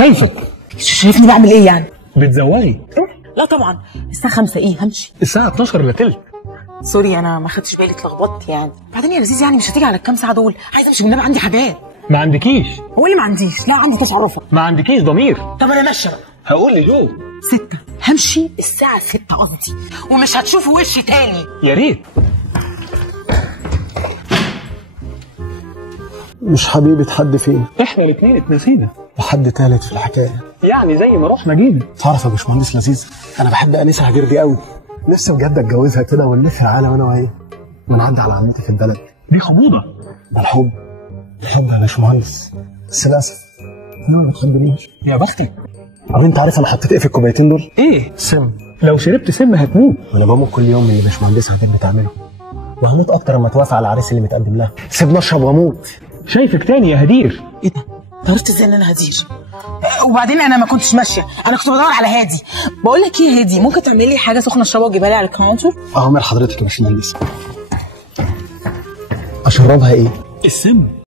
شايفك. شايفني بعمل ايه يعني؟ بتزوغي. لا طبعا، الساعة 5 ايه همشي. الساعة 12 الا تلت. سوري انا ما خدتش بالي، اتلخبطت يعني. بعدين يا لذيذ يعني مش هتيجي على الكام ساعة دول، عايزة امشي والنبي عندي حاجات. ما عندكيش. هو اللي ما عنديش؟ لا عندي تصرفك. ما عندكيش ضمير. طب انا ماشية بقى. هقول لجو 6 همشي الساعة 6 قصدي، ومش هتشوفوا وشي تاني. يا ريت. مش حبيبة حد فين؟ احنا الاثنين اتنسينا. وحد تالت في الحكاية. يعني زي ما رحنا جينا. تعرف يا باشمهندس لذيذ، انا بحب انسه هجير دي قوي. نفسي بجد اتجوزها كده ونلف العالم انا وهي، ونعدي على عمتي في البلد. دي خموضة. ده الحب. الحب يا باشمهندس، بس للاسف انا ما بتحبنيش. يا بختك. طب انت عارف انا حطيت ايه في الكوبايتين دول؟ ايه؟ سم. لو شربت سم هتموت. انا بموت كل يوم من اللي باشمهندس هتبقى تعمله، وهموت اكتر لما توافق على العريس اللي متقدم لها. سيبني اشرب واموت. شايفك تاني يا هدير. ايه ده؟ عرفت ازاي ان انا هدير؟ وبعدين انا ما كنتش ماشيه، انا كنت بدور على هادي. بقول لك ايه يا هادي، ممكن تعملي لي حاجه سخنه اشربها وتجيبها لي على الكاونتر؟ مال حضرتك يا باشمهندس. اشربها ايه؟ السم.